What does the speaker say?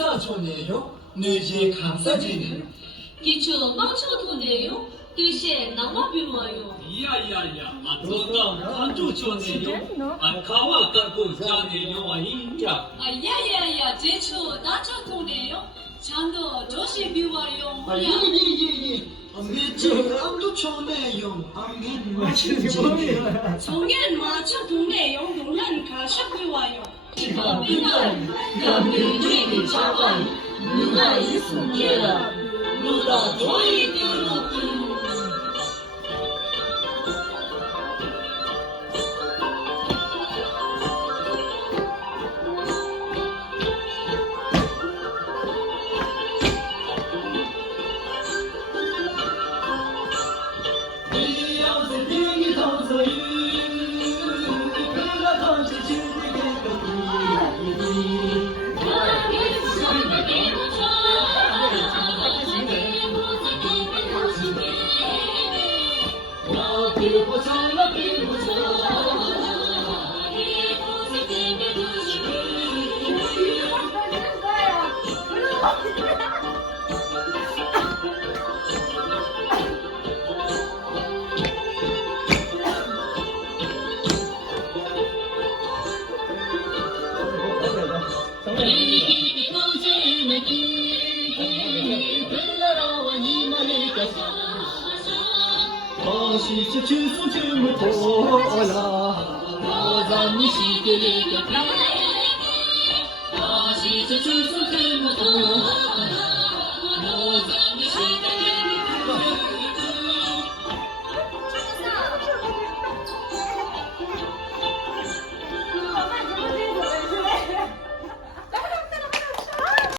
의사촌이에요? 내지 강사진이에요? 기초 망쳐도네요. 대신 나와비와요. 이야이야이야, 아저가 안좋죠네요. 가와 갖고 자네요, 아니야. 야야야, 제초 나쳐도네요. 장도 조시 비와요. 예. 매주 암도 좋네요. 암엔 마시지네요. 정연 마쳐도네요. 용한 가셔 비와요. 남들이 자관 누가 있습니다. 누가 도이되는 我是这去送这么多了，我让你洗个脸个漂亮，我是这去送这么多了。